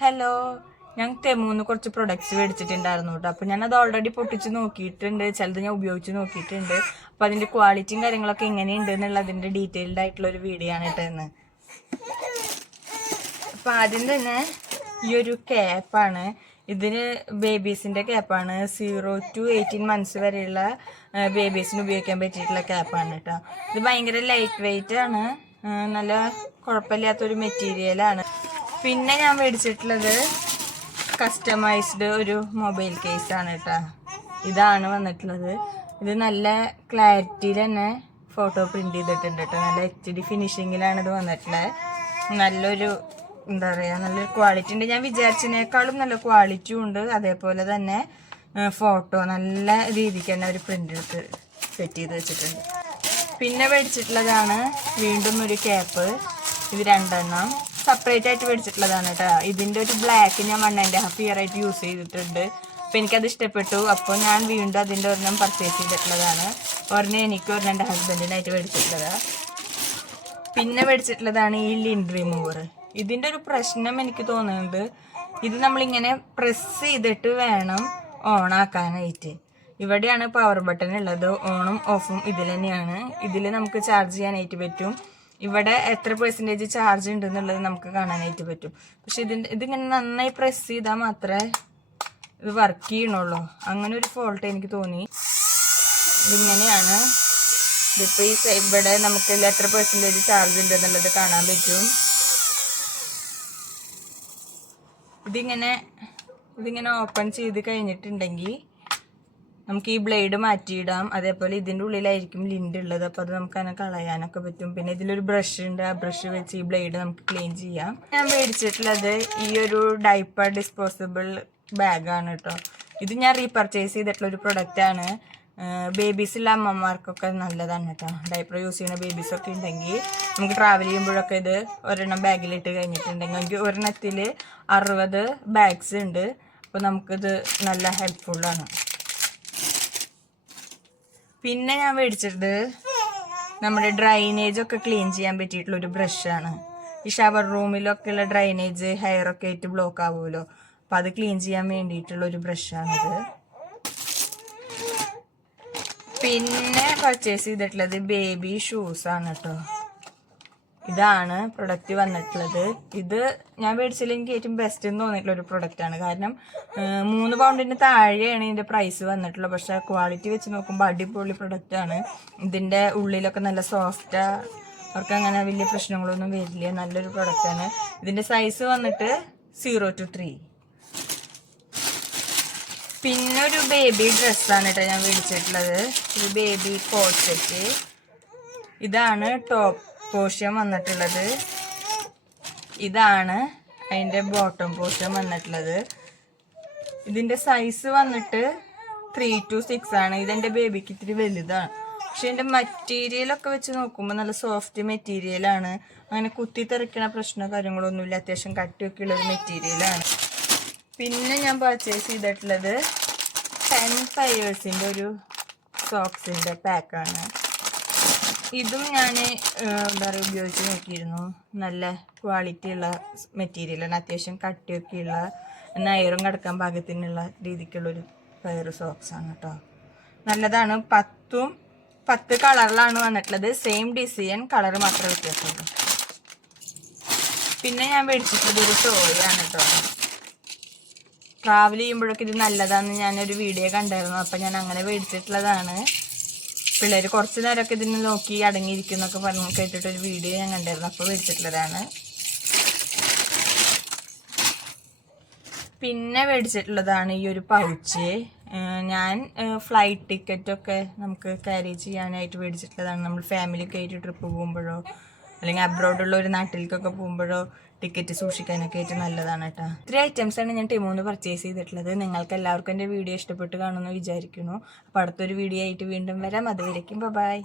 Hello, ഞാൻ തെമൂന്ന് കുറച്ച് products മേടിച്ചിട്ടുണ്ടായിരുന്നു കേട്ടോ. അപ്പോൾ ഞാനത് ഓൾറെഡി പൊട്ടിച്ച് നോക്കിയിട്ടുണ്ട്, ചിലത് ഞാൻ ഉപയോഗിച്ച് നോക്കിയിട്ടുണ്ട്. അപ്പോൾ അതിൻ്റെ ക്വാളിറ്റിയും കാര്യങ്ങളൊക്കെ എങ്ങനെയുണ്ട് എന്നുള്ളതിൻ്റെ ഡീറ്റെയിൽഡ് ആയിട്ടുള്ളൊരു വീഡിയോ ആണ് കേട്ടോ ഇന്ന്. അപ്പോൾ ആദ്യം തന്നെ ഈ ഒരു ക്യാപ്പാണ്. ഇതിന് ബേബീസിൻ്റെ ക്യാപ്പാണ്. 0 to 18 months വരെയുള്ള ബേബീസിന് ഉപയോഗിക്കാൻ പറ്റിയിട്ടുള്ള ക്യാപ്പാണ് കേട്ടോ. ഇത് ഭയങ്കര ലൈറ്റ് വെയിറ്റ് ആണ്, നല്ല കുഴപ്പമില്ലാത്തൊരു മെറ്റീരിയലാണ്. പിന്നെ ഞാൻ മേടിച്ചിട്ടുള്ളത് കസ്റ്റമൈസ്ഡ് ഒരു മൊബൈൽ കേസാണ് കേട്ടോ. ഇതാണ് വന്നിട്ടുള്ളത്. ഇത് നല്ല ക്ലാരിറ്റിയിൽ തന്നെ ഫോട്ടോ പ്രിന്റ് ചെയ്തിട്ടുണ്ട് കേട്ടോ. നല്ല HD ഫിനിഷിങ്ങിലാണ് ഇത് വന്നിട്ടുള്ളത്. നല്ലൊരു എന്താ പറയുക, നല്ലൊരു ക്വാളിറ്റി ഉണ്ട്. ഞാൻ വിചാരിച്ചതിനേക്കാളും നല്ല ക്വാളിറ്റിയും ഉണ്ട്. അതേപോലെ തന്നെ ഫോട്ടോ നല്ല രീതിക്ക് തന്നെ ഒരു പ്രിന്റ് എടുത്ത് സെറ്റ് ചെയ്ത് വെച്ചിട്ടുണ്ട്. പിന്നെ മേടിച്ചിട്ടുള്ളതാണ് വീണ്ടും ഒരു ക്യാപ്പ്. ഇത് 2 എണ്ണം സെപ്പറേറ്റ് ആയിട്ട് മേടിച്ചിട്ടുള്ളതാണ് കേട്ടോ. ഇതിൻ്റെ ഒരു ബ്ലാക്ക് ഞാൻ 1.5 year ആയിട്ട് യൂസ് ചെയ്തിട്ടുണ്ട്. അപ്പോൾ എനിക്കത് ഇഷ്ടപ്പെട്ടു. അപ്പോൾ ഞാൻ വീണ്ടും അതിൻ്റെ ഒരെണ്ണം പർച്ചേസ് ചെയ്തിട്ടുള്ളതാണ്. ഒരെണ്ണം എനിക്ക് ഒരെണ്ണം എൻ്റെ ഹസ്ബൻഡിനായിട്ട് മേടിച്ചിട്ടുള്ളതാണ്. പിന്നെ മേടിച്ചിട്ടുള്ളതാണ് ഈ ലിൻഡ് റിമൂവർ. ഇതിൻ്റെ ഒരു പ്രശ്നം എനിക്ക് തോന്നുന്നത്, ഇത് നമ്മളിങ്ങനെ പ്രസ് ചെയ്തിട്ട് വേണം ഓൺ ആക്കാനായിട്ട്. ഇവിടെയാണ് പവർ ബട്ടൺ ഉള്ളത്. ഓണും ഓഫും ഇതിൽ തന്നെയാണ്. ഇതിൽ നമുക്ക് ചാർജ് ചെയ്യാനായിട്ട് പറ്റും. ഇവിടെ എത്ര % ചാർജ് ഉണ്ട് എന്നുള്ളത് നമുക്ക് കാണാനായിട്ട് പറ്റും. പക്ഷെ ഇതിങ്ങനെ നന്നായി പ്രസ് ചെയ്താൽ മാത്രമേ ഇത് വർക്ക് ചെയ്യണുള്ളൂ. അങ്ങനെ ഒരു ഫോൾട്ട് എനിക്ക് തോന്നി. ഇതിങ്ങനെയാണ്. ഇതിപ്പോൾ ഇവിടെ നമുക്ക് എത്ര % ചാർജ് ഉണ്ട് എന്നുള്ളത് കാണാൻ പറ്റും. ഇതിങ്ങനെ ഓപ്പൺ ചെയ്ത് കഴിഞ്ഞിട്ടുണ്ടെങ്കിൽ നമുക്ക് ഈ ബ്ലേഡ് മാറ്റിയിടാം. അതേപോലെ ഇതിൻ്റെ ഉള്ളിലായിരിക്കും ലിൻഡ് ഉള്ളത്. അപ്പോൾ അത് നമുക്ക് അതിനെ കളയാനൊക്കെ പറ്റും. പിന്നെ ഇതിലൊരു ബ്രഷ് ഉണ്ട്. ആ ബ്രഷ് വെച്ച് ഈ ബ്ലേഡ് നമുക്ക് ക്ലീൻ ചെയ്യാം. ഞാൻ മേടിച്ചിട്ടുള്ളത് ഈ ഒരു ഡൈപ്പർ ഡിസ്പോസിബിൾ ബാഗാണ് കേട്ടോ. ഇത് ഞാൻ റീപർച്ചേസ് ചെയ്തിട്ടുള്ളൊരു പ്രൊഡക്റ്റാണ്. ബേബീസുള്ള അമ്മമാർക്കൊക്കെ നല്ലതാണ് കേട്ടോ. ഡൈപ്പർ യൂസ് ചെയ്യുന്ന ബേബീസൊക്കെ ഉണ്ടെങ്കിൽ നമുക്ക് ട്രാവൽ ചെയ്യുമ്പോഴൊക്കെ ഇത് ഒരെണ്ണം ബാഗിലിട്ട് കഴിഞ്ഞിട്ടുണ്ടെങ്കിൽ ഒരെണ്ണത്തിൽ 60 ബാഗ്സ് ഉണ്ട്. അപ്പോൾ നമുക്കിത് നല്ല ഹെൽപ്ഫുള്ളാണ്. പിന്നെ ഞാൻ മേടിച്ചത് നമ്മുടെ ഡ്രൈനേജ് ഒക്കെ ക്ലീൻ ചെയ്യാൻ പറ്റിയിട്ടുള്ളൊരു ബ്രഷാണ്. ഈ ഷവർ റൂമിലൊക്കെ ഉള്ള ഡ്രൈനേജ് ഹെയറൊക്കെ ആയിട്ട് ബ്ലോക്ക് ആവുമല്ലോ. അപ്പം അത് ക്ലീൻ ചെയ്യാൻ വേണ്ടിയിട്ടുള്ളൊരു ബ്രഷാണിത്. പിന്നെ പർച്ചേസ് ചെയ്തിട്ടുള്ളത് ബേബി ഷൂസാണ് കേട്ടോ. ഇതാണ് പ്രൊഡക്റ്റ് വന്നിട്ടുള്ളത്. ഇത് ഞാൻ മേടിച്ചതിൽ എനിക്ക് ഏറ്റവും ബെസ്റ്റ് എന്ന് തോന്നിയിട്ടുള്ള ഒരു പ്രൊഡക്റ്റാണ്. കാരണം 3 pound താഴെയാണ് ഇതിൻ്റെ പ്രൈസ് വന്നിട്ടുള്ളത്. പക്ഷേ ക്വാളിറ്റി വെച്ച് നോക്കുമ്പോൾ അടിപൊളി പ്രൊഡക്റ്റാണ്. ഇതിൻ്റെ ഉള്ളിലൊക്കെ നല്ല സോഫ്റ്റാണ്. അവർക്ക് അങ്ങനെ വലിയ പ്രശ്നങ്ങളൊന്നും വരില്ല. നല്ലൊരു പ്രൊഡക്റ്റാണ്. ഇതിൻ്റെ സൈസ് വന്നിട്ട് 0 to 3. പിന്നെ ഒരു ബേബി ഡ്രസ്സാണ് കേട്ടോ ഞാൻ മേടിച്ചിട്ടുള്ളത്. ഒരു ബേബി കോട്ട് സെറ്റ്. ഇതാണ് ടോപ്പ് പോർഷൻ വന്നിട്ടുള്ളത്. ഇതാണ് അതിൻ്റെ ബോട്ടം പോർഷൻ വന്നിട്ടുള്ളത്. ഇതിൻ്റെ സൈസ് വന്നിട്ട് 3 to 6 ആണ്. ഇതെൻ്റെ ബേബിക്ക് ഇത്തിരി വലുതാണ്. പക്ഷെ ഇതിൻ്റെ മെറ്റീരിയലൊക്കെ വെച്ച് നോക്കുമ്പോൾ നല്ല സോഫ്റ്റ് മെറ്റീരിയലാണ്. അങ്ങനെ കുത്തി തെറിക്കണ പ്രശ്നമോ കാര്യങ്ങളൊന്നുമില്ല. അത്യാവശ്യം കട്ടിയൊക്കെ ഉള്ളൊരു മെറ്റീരിയലാണ്. പിന്നെ ഞാൻ പർച്ചേസ് ചെയ്തിട്ടുള്ളത് 10 pairs ഒരു സോക്സിൻ്റെ പാക്കാണ്. ഇതും ഞാൻ എന്താ പറയുക ഉപയോഗിച്ച് നോക്കിയിരുന്നു. നല്ല ക്വാളിറ്റി ഉള്ള മെറ്റീരിയലാണ്. അത്യാവശ്യം കട്ടിയൊക്കെയുള്ള നയറും കിടക്കാൻ പാകത്തിനുള്ള രീതിക്കുള്ളൊരു പെയർ സോക്സാണ് കേട്ടോ. നല്ലതാണ്. 10 കളറിലാണ് വന്നിട്ടുള്ളത്. സെയിം ഡിസൈൻ, കളർ മാത്രമേ വ്യത്യാസമുള്ളൂ. പിന്നെ ഞാൻ മേടിച്ചിട്ടുള്ളത് ഒരു ടോയാണ് കേട്ടോ. ട്രാവൽ ചെയ്യുമ്പോഴൊക്കെ ഇത് നല്ലതാണെന്ന് ഞാനൊരു വീഡിയോ കണ്ടായിരുന്നു. അപ്പം ഞാൻ അങ്ങനെ മേടിച്ചിട്ടുള്ളതാണ്. പിള്ളേർ കുറച്ച് നേരമൊക്കെ ഇതിന് നോക്കി അടങ്ങിയിരിക്കുന്നൊക്കെ പറഞ്ഞ് കേട്ടിട്ടൊരു വീഡിയോ ഞാൻ കണ്ടായിരുന്നു. അപ്പോൾ മേടിച്ചിട്ടുള്ളതാണ്. പിന്നെ മേടിച്ചിട്ടുള്ളതാണ് ഈ ഒരു പൗച്ച്. ഞാൻ ഫ്ലൈറ്റ് ടിക്കറ്റൊക്കെ നമുക്ക് ക്യാരി ചെയ്യാനായിട്ട് മേടിച്ചിട്ടുള്ളതാണ്. നമ്മൾ ഫാമിലിയൊക്കെ ആയിട്ട് ട്രിപ്പ് പോകുമ്പോഴോ അല്ലെങ്കിൽ അബ്രോഡുള്ള ഒരു നാട്ടിലേക്കൊക്കെ പോകുമ്പോഴോ ടിക്കറ്റ് സൂക്ഷിക്കാനൊക്കെ ആയിട്ട് നല്ലതാണ് കേട്ടോ. 3 ഐറ്റംസാണ് ഞാൻ ടെമൂന്ന് പർച്ചേസ് ചെയ്തിട്ടുള്ളത്. നിങ്ങൾക്ക് എല്ലാവർക്കും എൻ്റെ വീഡിയോ ഇഷ്ടപ്പെട്ട് കാണുമെന്ന് വിചാരിക്കുന്നു. അപ്പോൾ അടുത്തൊരു വീഡിയോ ആയിട്ട് വീണ്ടും വരാം. അതുവരേക്കും ബൈ.